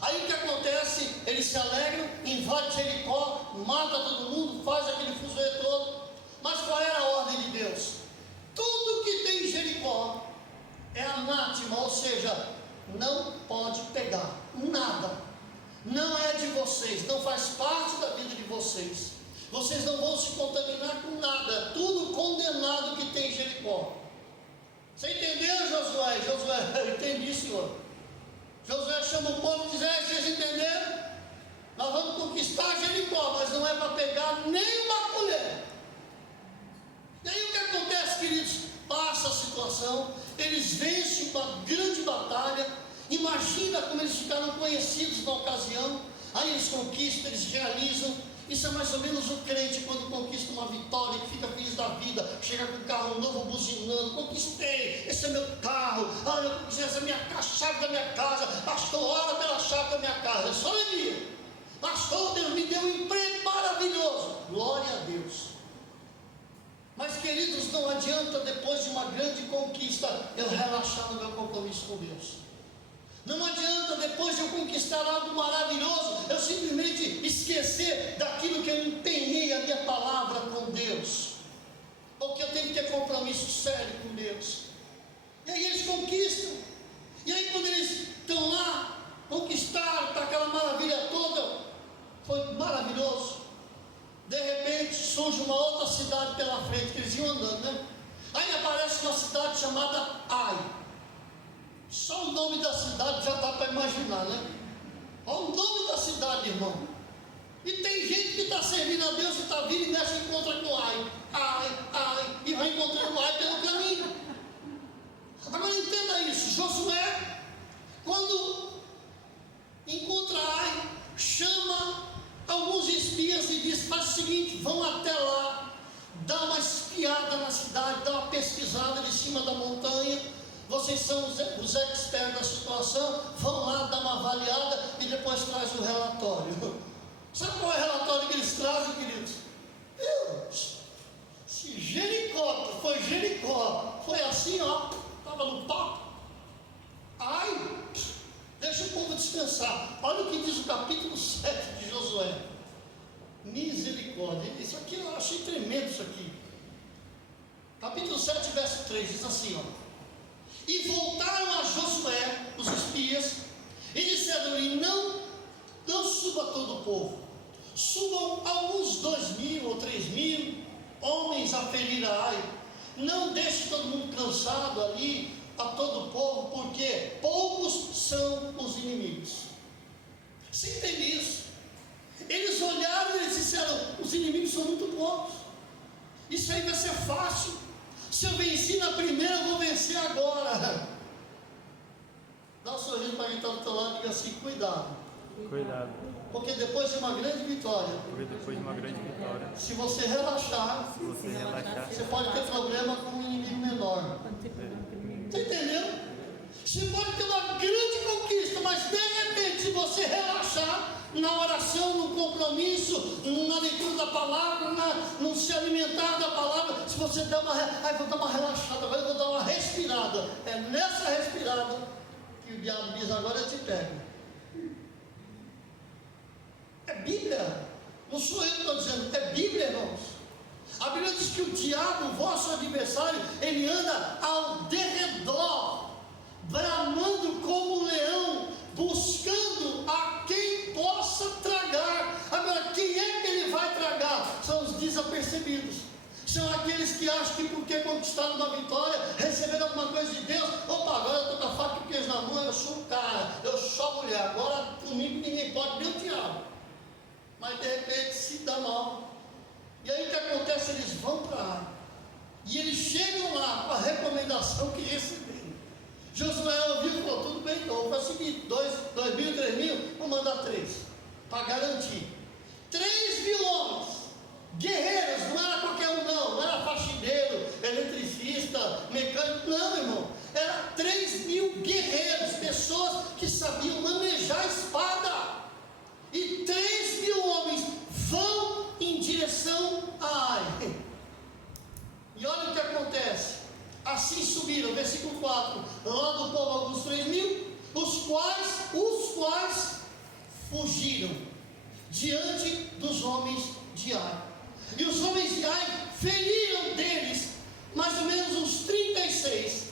Aí o que acontece? Eles se alegram, invadem Jericó, mata todo mundo, faz aquele fuzuê todo. Mas qual era a ordem de Deus? Tudo que tem em Jericó é anátema, ou seja, não pode pegar, nada, não é de vocês, não faz parte da vida de vocês, vocês não vão se contaminar com nada, tudo condenado que tem em Jericó. Você entendeu, Josué? Josué, eu entendi, Senhor. Josué chama o povo e diz: vocês entenderam? Nós vamos conquistar Jericó, mas não é para pegar nem uma colher. E aí o que acontece, queridos? Passa a situação, eles vencem uma grande batalha. Imagina como eles ficaram conhecidos na ocasião. Aí eles conquistam, eles realizam. Isso é mais ou menos o crente quando conquista uma vitória, que fica feliz da vida, chega com um carro novo buzinando: conquistei, esse é meu carro, olha, essa é a chave da minha casa, pastor, ora pela chave da minha casa. É só alegria. Pastor, Deus me deu um emprego maravilhoso, glória a Deus. Mas, queridos, não adianta depois de uma grande conquista eu relaxar no meu compromisso com Deus. Não adianta depois de eu conquistar algo maravilhoso eu simplesmente esquecer daquilo que eu empenhei a minha palavra com Deus, porque eu tenho que ter compromisso sério com Deus. E aí eles conquistam, e aí quando eles estão lá, conquistaram, está aquela maravilha toda, foi maravilhoso. De repente surge uma outra cidade pela frente, que eles iam andando, né? Aí aparece uma cidade chamada Ai. Só o nome da cidade já dá para imaginar, né? Olha o nome da cidade, irmão. E tem gente que está servindo a Deus e está vindo e nessa encontra com Ai, e vai encontrando Ai pelo caminho. Agora entenda isso: Josué, quando encontra Ai, chama alguns espias e diz: faz o seguinte, vão até lá, dá uma espiada na cidade, dá uma pesquisada de cima da montanha. Vocês são os experts da situação, vão lá dar uma avaliada e depois traz o relatório. Sabe qual é o relatório que eles trazem, queridos? Deus, se Jericó foi Jericó, foi assim, ó, estava no papo. Ai, deixa o povo descansar. Olha o que diz o capítulo 7 de Josué. Misericórdia. Isso aqui eu achei tremendo, isso aqui. Capítulo 7, verso 3, diz assim, ó: e voltaram a Josué, os espias, e disseram-lhe: não suba todo o povo, subam alguns 2.000 ou 3.000 homens a ferir a Ai. Não deixe todo mundo cansado ali, a todo o povo, porque poucos são os inimigos. Você entende isso? Eles olharam e eles disseram: os inimigos são muito poucos, isso aí vai ser fácil. Se eu venci na primeira, eu vou vencer agora. Dá um sorriso para quem está do teu lado e diga assim: cuidado. Cuidado. Porque depois de uma grande vitória, se você relaxar, você pode ter problema com um inimigo menor. Mas de repente, se você relaxar na oração, no compromisso, na leitura da palavra, no se alimentar da palavra, se você der vou dar uma relaxada, agora eu vou dar uma respirada. É nessa respirada que o diabo diz: agora eu te pego. É Bíblia, não sou eu que estou dizendo, é Bíblia, irmãos. A Bíblia diz que o diabo, o vosso adversário, ele anda ao derredor, bramando como um leão, buscando a quem possa tragar. Agora, quem é que ele vai tragar? São os desapercebidos. São aqueles que acham que porque conquistaram uma vitória, receberam alguma coisa de Deus, opa, agora eu estou com a faca e o queijo na mão, eu sou o cara, eu sou a mulher, agora comigo ninguém pode, nem o diabo. Mas de repente se dá mal. E aí o que acontece? Eles vão para a área. E eles chegam lá com a recomendação que receberam. Josué ouviu e falou: tudo bem, então vou fazer o seguinte: 2 mil, 3 mil, vou mandar 3, para garantir. 3 mil homens, guerreiros, não era qualquer um não era faxineiro, eletricista, mecânico, não, irmão. Era 3 mil guerreiros, pessoas que sabiam manejar a espada. E 3 mil homens vão em direção à área. E olha o que acontece. Assim subiram, versículo 4, lá do povo alguns 3 mil, os quais fugiram diante dos homens de Ai. E os homens de Ai feriram deles mais ou menos uns 36,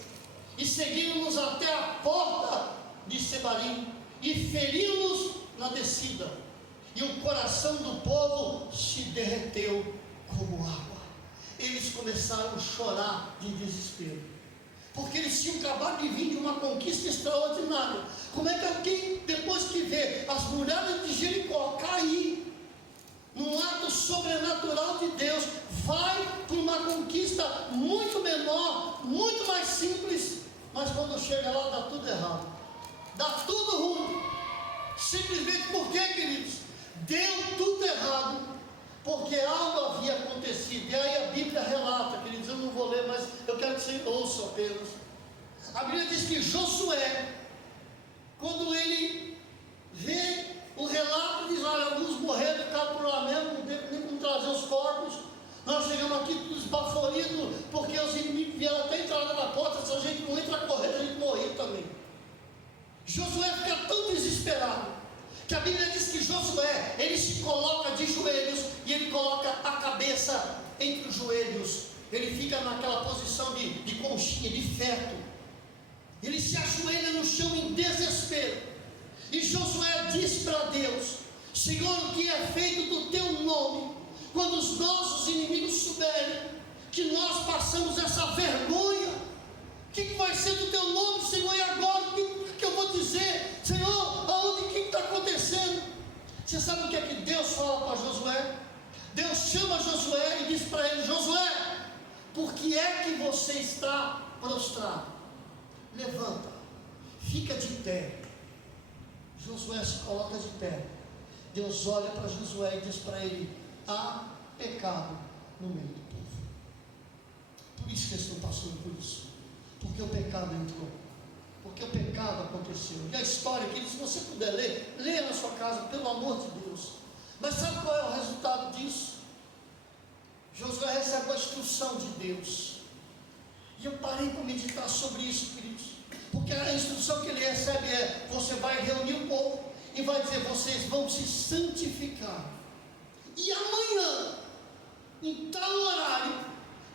e seguiram-nos até a porta de Sebarim, e feriram-nos na descida, e o coração do povo se derreteu como água. Eles começaram a chorar de desespero, porque eles tinham acabado de vir de uma conquista extraordinária. Como é que alguém, depois que vê as muralhas de Jericó cair, num ato sobrenatural de Deus, vai para uma conquista muito menor, muito mais simples, mas quando chega lá dá tudo errado, dá tudo ruim. Simplesmente porque, queridos, deu tudo errado, porque algo havia acontecido. E aí a Bíblia relata, queridos, eu não vou ler, mas eu quero que você ouça apenas. A Bíblia diz que Josué, quando ele vê o relato, diz: olha, alguns morreram, ficaram por lá mesmo, não teve nem como trazer os corpos. Nós chegamos aqui todos esbaforidos, porque os inimigos vieram até a entrada da porta. Se a gente não entra correndo, a gente morreu também. Josué fica tão desesperado, que a Bíblia diz que Josué, ele se coloca de joelhos, e ele coloca a cabeça entre os joelhos. Ele fica naquela posição de conchinha, de feto. Ele se ajoelha no chão em desespero. E Josué diz para Deus: Senhor, o que é feito do teu nome, quando os nossos inimigos souberem que nós passamos essa vergonha? O que vai ser do teu nome, Senhor? E agora o que eu vou dizer? Senhor, aonde, o que está acontecendo? Você sabe o que é que Deus fala para Josué? Deus chama Josué e diz para ele: Josué, por que é que você está prostrado? Levanta, fica de pé. Josué se coloca de pé. Deus olha para Josué e diz para ele: há pecado no meio do povo. Por isso que eles estão passando por isso, porque o pecado entrou, porque o pecado aconteceu. E a história, que se você puder ler, leia na sua casa, pelo amor de Deus. Mas sabe qual é o resultado disso? Josué recebe a instrução de Deus. E eu parei para meditar sobre isso, queridos, porque a instrução que ele recebe é: você vai reunir o povo e vai dizer: vocês vão se santificar, e amanhã, em tal horário,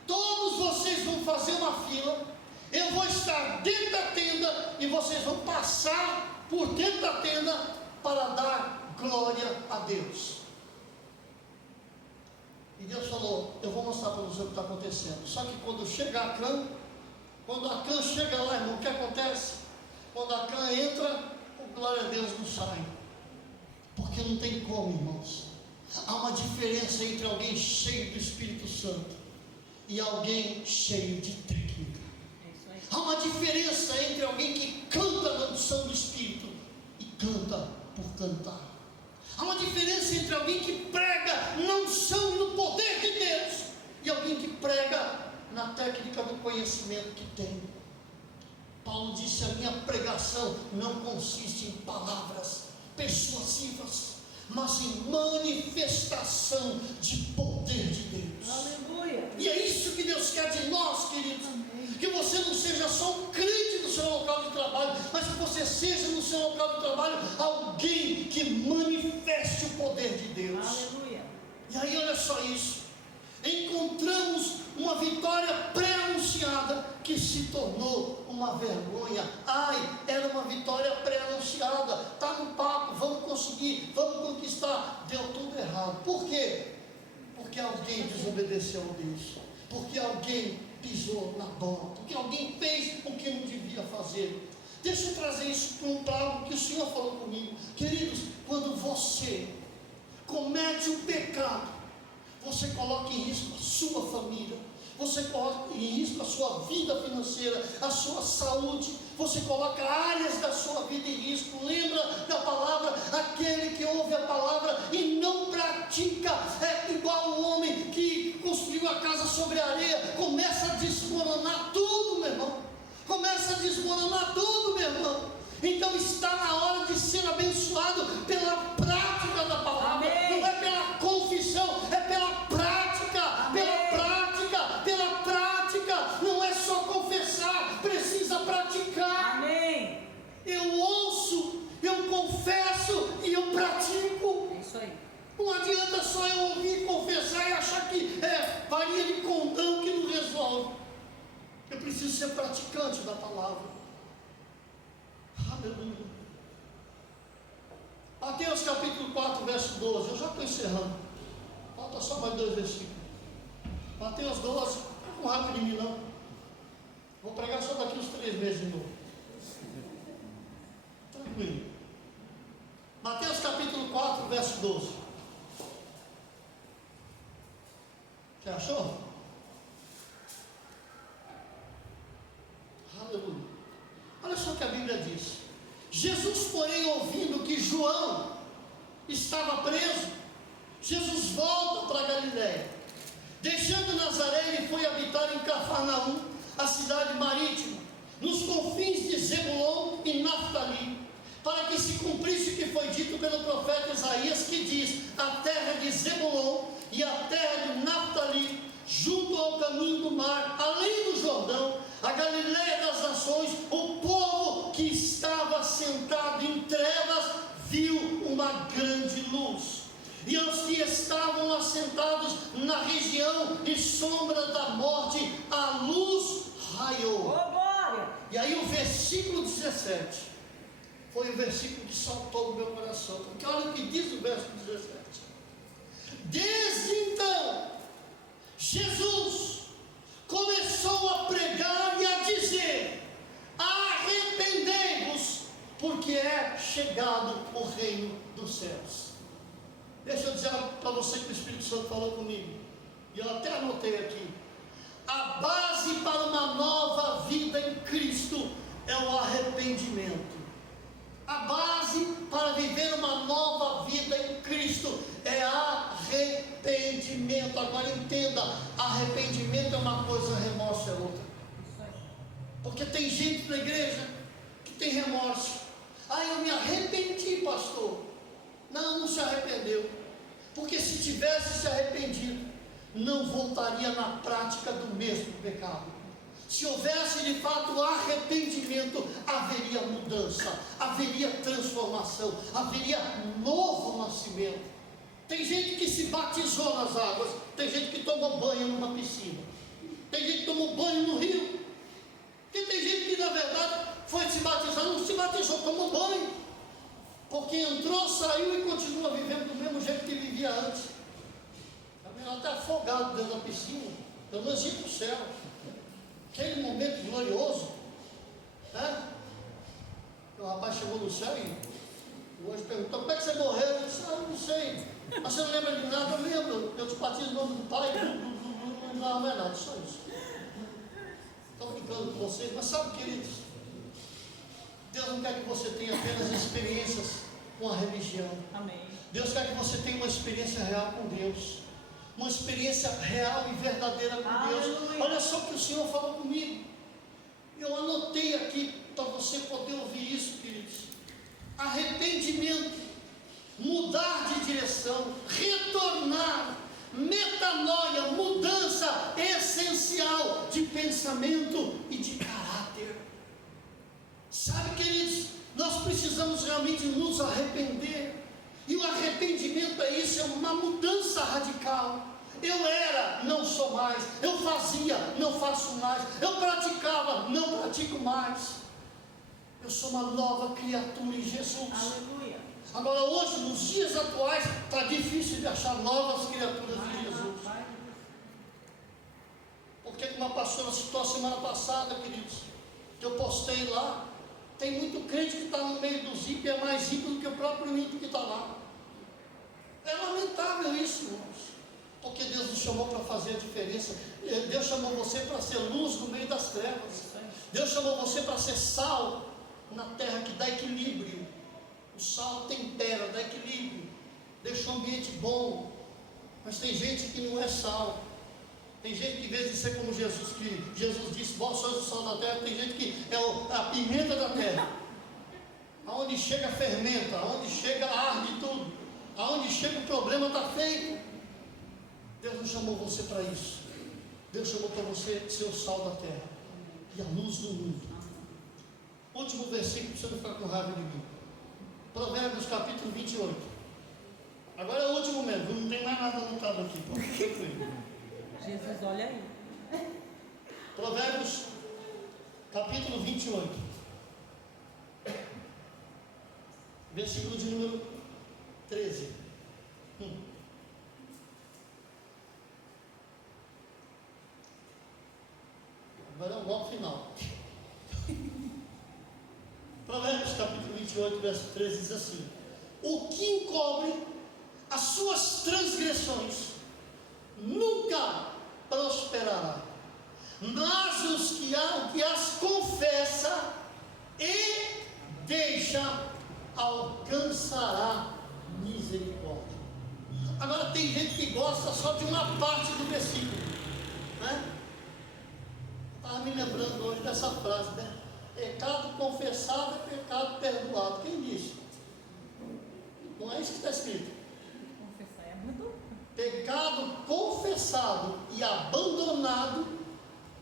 todos vocês vão fazer uma fila. Eu vou estar dentro da tenda e vocês vão passar por dentro da tenda para dar glória a Deus. E Deus falou: eu vou mostrar para você o que está acontecendo. Só que quando chega Acã, quando Acã chega lá, irmão, o que acontece? Quando Acã entra, o glória a Deus não sai. Porque não tem como, irmãos. Há uma diferença entre alguém cheio do Espírito Santo e alguém cheio de técnica. Há uma diferença entre alguém que canta na unção do Espírito e canta por cantar. Há uma diferença entre alguém que prega na unção e no poder de Deus e alguém que prega na técnica do conhecimento que tem. Paulo disse: a minha pregação não consiste em palavras persuasivas, mas em manifestação de poder de Deus. Aleluia. E é isso que Deus quer de nós, queridos. Que você não seja só um crente no seu local de trabalho, mas que você seja no seu local de trabalho alguém que manifeste o poder de Deus. Aleluia. E aí olha só isso, encontramos uma vitória pré-anunciada que se tornou uma vergonha. Era uma vitória pré-anunciada, está no papo, vamos conseguir, vamos conquistar, deu tudo errado. Por quê? Porque alguém desobedeceu a Deus, porque alguém pisou na bola, porque alguém fez o que não devia fazer. Deixa eu trazer isso para algo que o Senhor falou comigo. Queridos, quando você comete um pecado, você coloca em risco a sua família, você coloca em risco a sua vida financeira, a sua saúde, você coloca áreas da sua vida em risco. Lembra da palavra: aquele que ouve a palavra e não pratica é igual um homem que construiu a casa sobre a areia. Começa a desmoronar tudo, meu irmão. Começa a desmoronar tudo, meu irmão. Então está na hora de ser abençoado pela prática da palavra. Amém. Não é pela confissão, é pela prática. Amém. Pela prática, pela prática. Não é só confessar, precisa praticar. Amém. Eu ouço, eu confesso e eu pratico. É isso aí. Não adianta só eu ouvir, confessar e achar que é varinha de condão que não resolve. Eu preciso ser praticante da palavra. Aleluia. Mateus capítulo 4, verso 12. Eu já estou encerrando. Falta só mais 2 versículos. Mateus 12. Não é rápido de mim, não. Vou pregar só daqui uns 3 meses de novo. Tranquilo. Mateus capítulo 4, verso 12. Você achou? Aleluia. Olha só o que a Bíblia diz. Jesus, porém, ouvindo que João estava preso, Jesus volta para Galiléia. Deixando Nazaré, ele foi habitar em Cafarnaum, a cidade marítima, nos confins de Zebulon e Naftali, para que se cumprisse o que foi dito pelo profeta Isaías, que diz: a terra de Zebulon e a terra de Naftali, junto ao caminho do mar, além do Jordão, a Galiléia das nações, o povo que estava sentado em trevas viu uma grande luz, e aos que estavam assentados na região de sombra da morte, a luz raiou. E aí o versículo 17 foi o versículo que saltou no meu coração, porque olha o que diz o verso 17: desde então Jesus começou a pregar e a dizer: arrependei-vos, porque é chegado o reino dos céus. Deixa eu dizer para você que o Espírito Santo falou comigo, e eu até anotei aqui: a base para uma nova vida em Cristo é o arrependimento. A base para viver uma nova vida em Cristo é arrependimento. Agora entenda: arrependimento é uma coisa, remorso é outra. Porque tem gente na igreja que tem remorso. Eu me arrependi, pastor. Não se arrependeu. Porque se tivesse se arrependido, não voltaria na prática do mesmo pecado. Se houvesse de fato arrependimento, haveria mudança, haveria transformação, haveria novo nascimento. Tem gente que se batizou nas águas, tem gente que tomou banho numa piscina, tem gente que tomou banho no rio, e tem gente que na verdade foi se batizar, não se batizou, tomou banho, porque entrou, saiu e continua vivendo do mesmo jeito que vivia antes. Está até afogado dentro da piscina, pelo menos ir para o céu. Aquele momento glorioso, né? O rapaz chegou no céu e hoje perguntou: como é que você morreu? Eu disse: não sei. Mas você não lembra de nada? Eu lembro. Eu te batizo em nome do Pai. Não é nada, só isso. Estou brincando com vocês, mas sabe, queridos, Deus não quer que você tenha apenas experiências com a religião. Amém. Deus quer que você tenha uma experiência real com Deus. Uma experiência real e verdadeira com Deus. Olha só o que o Senhor falou comigo. Eu anotei aqui realmente nos arrepender. E o arrependimento é isso, é uma mudança radical. Eu era, não sou mais. Eu fazia, não faço mais. Eu praticava, não pratico mais. Eu sou uma nova criatura em Jesus. Aleluia. Agora hoje, nos dias atuais, está difícil de achar novas criaturas em Jesus. Porque como a pastora citou a semana passada, queridos, que eu postei lá, tem muito crente que está no meio dos ímpios, é mais ímpio do que o próprio ímpio que está lá. É lamentável isso, irmãos. Porque Deus nos chamou para fazer a diferença. Deus chamou você para ser luz no meio das trevas. Deus chamou você para ser sal na terra que dá equilíbrio. O sal tempera, dá equilíbrio, deixa um ambiente bom. Mas tem gente que não é sal. Tem gente que, em vez de ser como Jesus, que Jesus disse, vós sois o sal da terra, tem gente que é a pimenta da terra. Aonde chega fermenta, aonde chega arde tudo, aonde chega o problema está feito. Deus não chamou você para isso. Deus chamou para você ser o sal da terra e a luz do mundo. Último versículo, para você não ficar com raiva de mim. Provérbios capítulo 28. Agora é o último mesmo, não tem mais nada anotado aqui. Jesus, olha aí. Provérbios capítulo 28. Versículo de número 13. Agora é o bloco final. Provérbios capítulo 28, verso 13 diz assim: o que encobre as suas transgressões nunca prosperará, mas o que as confessa e deixa alcançará misericórdia. Agora tem gente que gosta só de uma parte do versículo, né? Estava me lembrando hoje dessa frase, né? Pecado confessado é pecado perdoado. Quem disse? Não é isso que está escrito. Confessar é abandonar. Pecado confessado e abandonado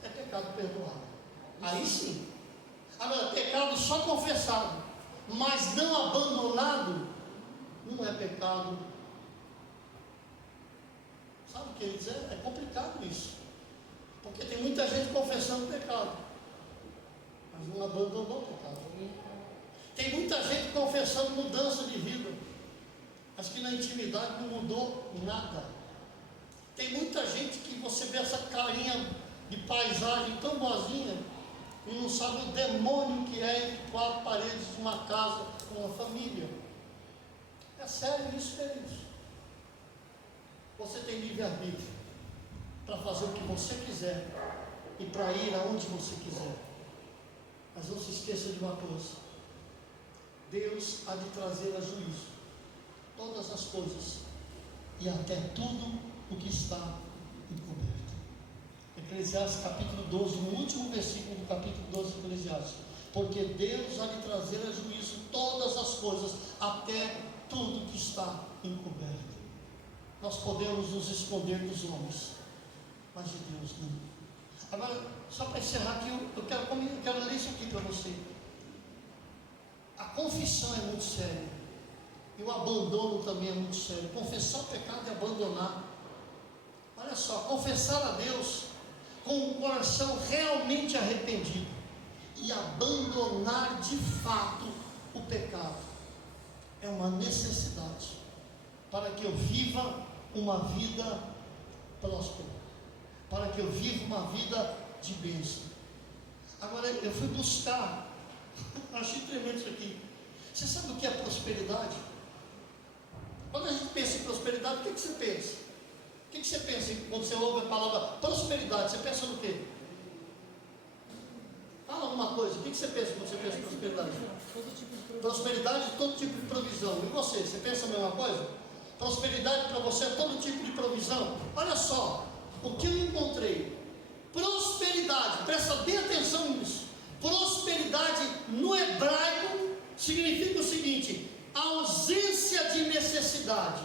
é pecado perdoado. Aí sim. Agora, pecado só confessado, mas não abandonado, não é pecado. Sabe o que ele diz? É complicado isso. Porque tem muita gente confessando pecado, mas não abandonou o pecado. Tem muita gente confessando mudança de vida, mas que na intimidade não mudou nada. Tem muita gente que você vê essa carinha de paisagem tão boazinha e não sabe o demônio que é entre quatro paredes de uma casa com uma família. É sério isso, queridos. Você tem livre-arbítrio para fazer o que você quiser e para ir aonde você quiser. Mas não se esqueça de uma coisa: Deus há de trazer a juízo todas as coisas e até tudo o que está encoberto. Eclesiastes capítulo 12, no último versículo do capítulo 12 de Eclesiastes: porque Deus há de trazer a juízo todas as coisas, até tudo que está encoberto. Nós podemos nos esconder dos homens, mas de Deus não. Agora, só para encerrar aqui, eu quero ler isso aqui para você. A confissão é muito séria, e o abandono também é muito sério. Confessar o pecado e abandonar. Olha só, confessar a Deus com o coração realmente arrependido e abandonar de fato o pecado é uma necessidade para que eu viva uma vida próspera, para que eu viva uma vida de bênção. Agora eu fui buscar, achei tremendo isso aqui. Você sabe o que é prosperidade? Quando a gente pensa em prosperidade, o que você pensa? O que você pensa quando você ouve a palavra prosperidade? Você pensa no quê? Fala alguma coisa. O que você pensa quando você pensa em prosperidade? Prosperidade, todo tipo de provisão. E você pensa a mesma coisa? Prosperidade para você é todo tipo de provisão. Olha só o que eu encontrei. Prosperidade, presta bem atenção nisso. Prosperidade no hebraico significa o seguinte: ausência de necessidade,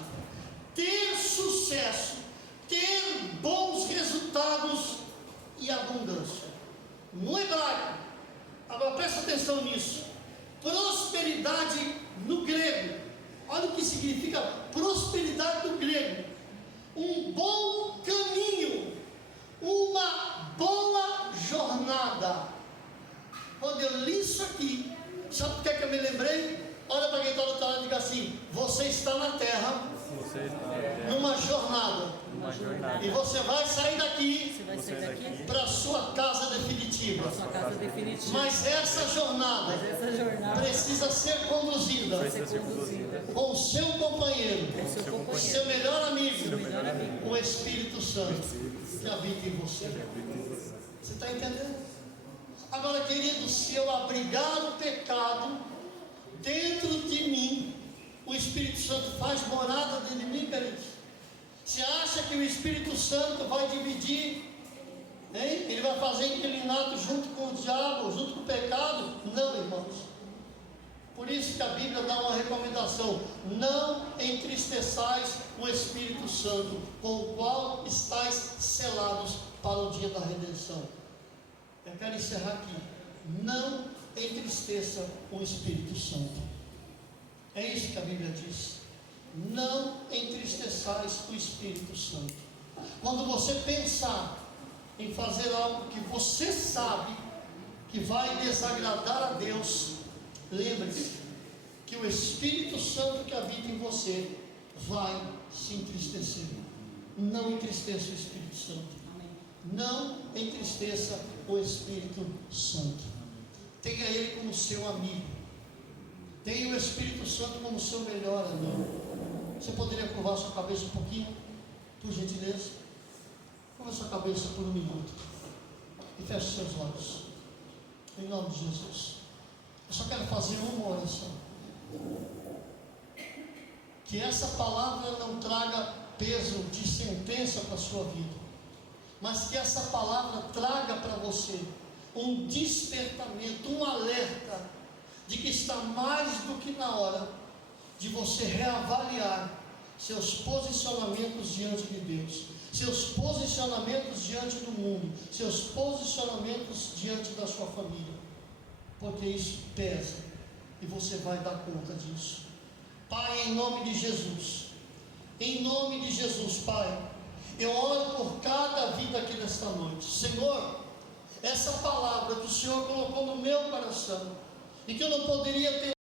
ter sucesso, ter bons resultados e abundância. No hebraico, agora presta atenção nisso. Prosperidade no grego, olha o que significa prosperidade no grego: um bom caminho, uma boa jornada. Quando eu li isso aqui, sabe o que é que eu me lembrei? Olha para quem está do outro lado e diga assim: você está na terra, Você está na terra, numa jornada, numa jornada. e você vai sair daqui Você vai sair daqui para a sua casa definitiva. para sua casa definitiva. Mas essa jornada Mas essa jornada precisa ser conduzida vai ser conduzida com o seu companheiro, com seu companheiro, seu melhor amigo, seu melhor amigo, o Espírito Santo que habita em você. Você está entendendo? Agora, querido, se eu abrigar o pecado dentro de mim, o Espírito Santo faz morada dentro de mim, querido. Você acha que o Espírito Santo vai dividir, hein? Ele vai fazer inclinato junto com o diabo, junto com o pecado? Não, irmãos. Por isso que a Bíblia dá uma recomendação: não entristeçais o Espírito Santo, com o qual estáis selados para o dia da redenção. Eu quero encerrar aqui. Não entristeça o Espírito Santo. É isso que a Bíblia diz. Não entristeçais o Espírito Santo. Quando você pensar em fazer algo que você sabe que vai desagradar a Deus, lembre-se que o Espírito Santo que habita em você vai se entristecer. Não entristeça o Espírito Santo. Não entristeça o Espírito Santo. Tenha Ele como seu amigo. Tenha o Espírito Santo como seu melhor amigo. Você poderia curvar sua cabeça um pouquinho, por gentileza? Curva sua cabeça por um minuto e feche seus olhos. Em nome de Jesus. Eu só quero fazer uma oração. Que essa palavra não traga peso de sentença para a sua vida, mas que essa palavra traga para você um despertamento, um alerta de que está mais do que na hora de você reavaliar seus posicionamentos diante de Deus, seus posicionamentos diante do mundo, seus posicionamentos diante da sua família, porque isso pesa e você vai dar conta disso. Pai, em nome de Jesus, Pai, eu oro por cada vida aqui nesta noite. Senhor, essa palavra que o Senhor colocou no meu coração e que eu não poderia ter